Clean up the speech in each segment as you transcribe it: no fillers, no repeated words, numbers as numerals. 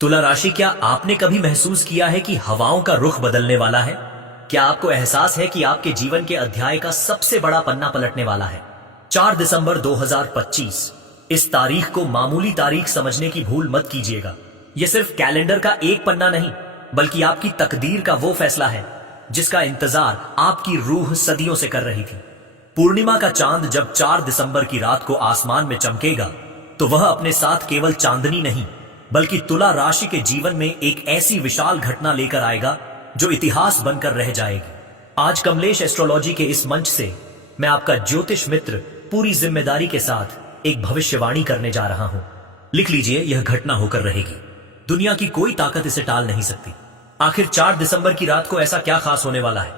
तुला राशि, क्या आपने कभी महसूस किया है कि हवाओं का रुख बदलने वाला है? क्या आपको एहसास है कि आपके जीवन के अध्याय का सबसे बड़ा पन्ना पलटने वाला है? 4 दिसंबर 2025। इस तारीख को मामूली तारीख समझने की भूल मत कीजिएगा। यह सिर्फ कैलेंडर का एक पन्ना नहीं, बल्कि आपकी तकदीर का वो फैसला है जिसका इंतजार आपकी रूह सदियों से कर रही थी। पूर्णिमा का चांद जब 4 दिसंबर की रात को आसमान में चमकेगा, तो वह अपने साथ केवल चांदनी नहीं, बल्कि तुला राशि के जीवन में एक ऐसी विशाल घटना लेकर आएगा जो इतिहास बनकर रह जाएगी। आज कमलेश एस्ट्रोलॉजी के इस मंच से मैं आपका ज्योतिष मित्र पूरी जिम्मेदारी के साथ एक भविष्यवाणी करने जा रहा हूं। लिख लीजिए, यह घटना होकर रहेगी। दुनिया की कोई ताकत इसे टाल नहीं सकती। आखिर 4 दिसंबर की रात को ऐसा क्या खास होने वाला है?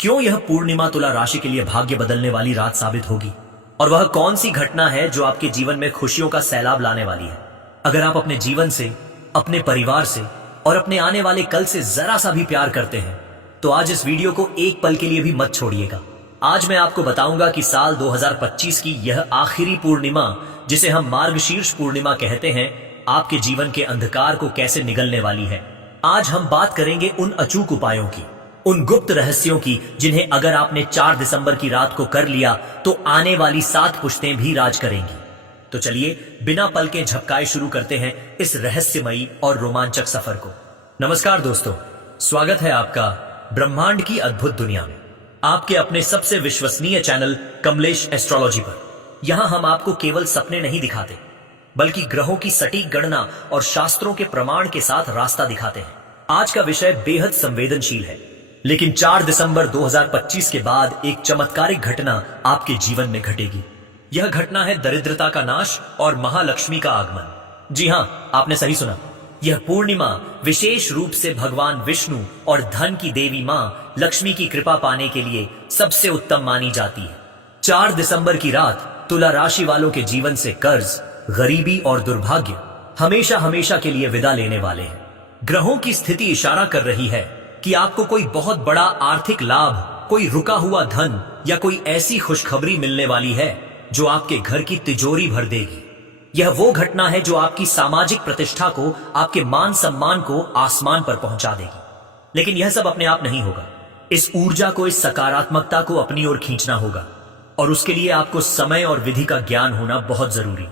क्यों यह पूर्णिमा तुला राशि के लिए भाग्य बदलने वाली रात साबित होगी? और वह कौन सी घटना है जो आपके जीवन में खुशियों का सैलाब लाने वाली है? अगर आप अपने जीवन से, अपने परिवार से और अपने आने वाले कल से जरा सा भी प्यार करते हैं, तो आज इस वीडियो को एक पल के लिए भी मत छोड़िएगा। आज मैं आपको बताऊंगा कि साल 2025 की यह आखिरी पूर्णिमा, जिसे हम मार्गशीर्ष पूर्णिमा कहते हैं, आपके जीवन के अंधकार को कैसे निगलने वाली है। आज हम बात करेंगे उन अचूक उपायों की, उन गुप्त रहस्यों की, जिन्हें अगर आपने 4 दिसंबर की रात को कर लिया तो आने वाली 7 पुश्तें भी राज करेंगी। तो चलिए बिना पल के झपकाए शुरू करते हैं इस रहस्यमयी और रोमांचक सफर को। नमस्कार दोस्तों, स्वागत है आपका ब्रह्मांड की अद्भुत दुनिया में, आपके अपने सबसे विश्वसनीय चैनल कमलेश एस्ट्रोलॉजी पर। यहां हम आपको केवल सपने नहीं दिखाते, बल्कि ग्रहों की सटीक गणना और शास्त्रों के प्रमाण के साथ रास्ता दिखाते हैं। आज का विषय बेहद संवेदनशील है, लेकिन 4 दिसंबर 2025 के बाद एक चमत्कारिक घटना आपके जीवन में घटेगी। यह घटना है दरिद्रता का नाश और महालक्ष्मी का आगमन। जी हां, आपने सही सुना। यह पूर्णिमा विशेष रूप से भगवान विष्णु और धन की देवी मां लक्ष्मी की कृपा पाने के लिए सबसे उत्तम मानी जाती है। 4 दिसंबर की रात तुला राशि वालों के जीवन से कर्ज, गरीबी और दुर्भाग्य हमेशा हमेशा के लिए विदा लेने वाले हैं। ग्रहों की स्थिति इशारा कर रही है कि आपको कोई बहुत बड़ा आर्थिक लाभ, कोई रुका हुआ धन या कोई ऐसी खुशखबरी मिलने वाली है जो आपके घर की तिजोरी भर देगी। यह वो घटना है जो आपकी सामाजिक प्रतिष्ठा को, आपके मान सम्मान को आसमान पर पहुंचा देगी। लेकिन यह सब अपने आप नहीं होगा। इस ऊर्जा को, इस सकारात्मकता को अपनी ओर खींचना होगा, और उसके लिए आपको समय और विधि का ज्ञान होना बहुत जरूरी।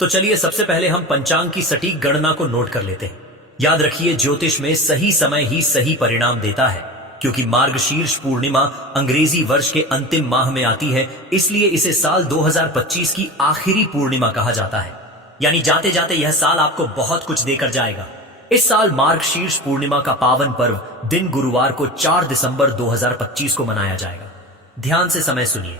तो चलिए सबसे पहले हम पंचांग की सटीक गणना को नोट कर लेते हैं। याद रखिए, ज्योतिष में सही समय ही सही परिणाम देता है। क्योंकि मार्गशीर्ष पूर्णिमा अंग्रेजी वर्ष के अंतिम माह में आती है, इसलिए इसे साल 2025 की आखिरी पूर्णिमा कहा जाता है। यानी जाते जाते यह साल आपको बहुत कुछ देकर जाएगा। इस साल मार्गशीर्ष पूर्णिमा का पावन पर्व दिन गुरुवार को 4 दिसंबर 2025 को मनाया जाएगा। ध्यान से समय सुनिए।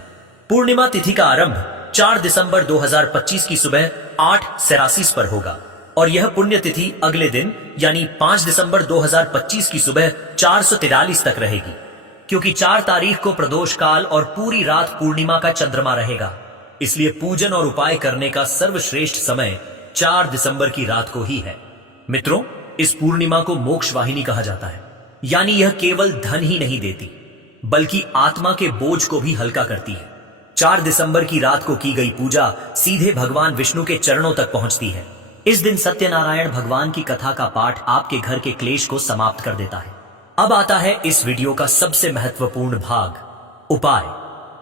पूर्णिमा तिथि का आरंभ 4 दिसंबर 2025 की सुबह 8:83 पर होगा और यह पुण्यतिथि अगले दिन यानी 5 दिसंबर 2025 की सुबह 4:43 तक रहेगी। क्योंकि 4 तारीख को प्रदोष काल और पूरी रात पूर्णिमा का चंद्रमा रहेगा, इसलिए पूजन और उपाय करने का सर्वश्रेष्ठ समय 4 दिसंबर की रात को ही है। मित्रों, इस पूर्णिमा को मोक्ष वाहिनी कहा जाता है। यानी यह केवल धन ही नहीं देती, बल्कि आत्मा के बोझ को भी हल्का करती है। 4 दिसंबर की रात को की गई पूजा सीधे भगवान विष्णु के चरणों तक पहुंचती है। इस दिन सत्यनारायण भगवान की कथा का पाठ आपके घर के क्लेश को समाप्त कर देता है। अब आता है इस वीडियो का सबसे महत्वपूर्ण भाग, उपाय।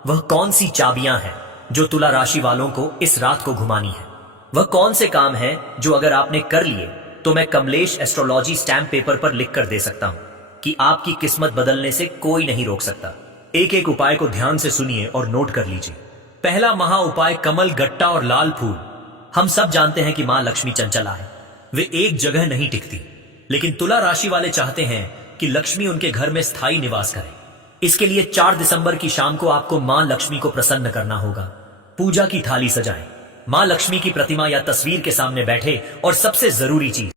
वह कौन सी चाबियां हैं जो तुला राशि वालों को इस रात को घुमानी है? वह कौन से काम हैं जो अगर आपने कर लिए तो मैं कमलेश एस्ट्रोलॉजी स्टैम्प पेपर पर लिख कर दे सकता हूं कि आपकी किस्मत बदलने से कोई नहीं रोक सकता। एक एक उपाय को ध्यान से सुनिए और नोट कर लीजिए। पहला महा उपाय, कमल, गट्टा और लाल फूल। हम सब जानते हैं कि मां लक्ष्मी चंचला है, वे एक जगह नहीं टिकती। लेकिन तुला राशि वाले चाहते हैं कि लक्ष्मी उनके घर में स्थायी निवास करे। इसके लिए 4 दिसंबर की शाम को आपको मां लक्ष्मी को प्रसन्न करना होगा। पूजा की थाली सजाएं, मां लक्ष्मी की प्रतिमा या तस्वीर के सामने बैठे और सबसे जरूरी चीज,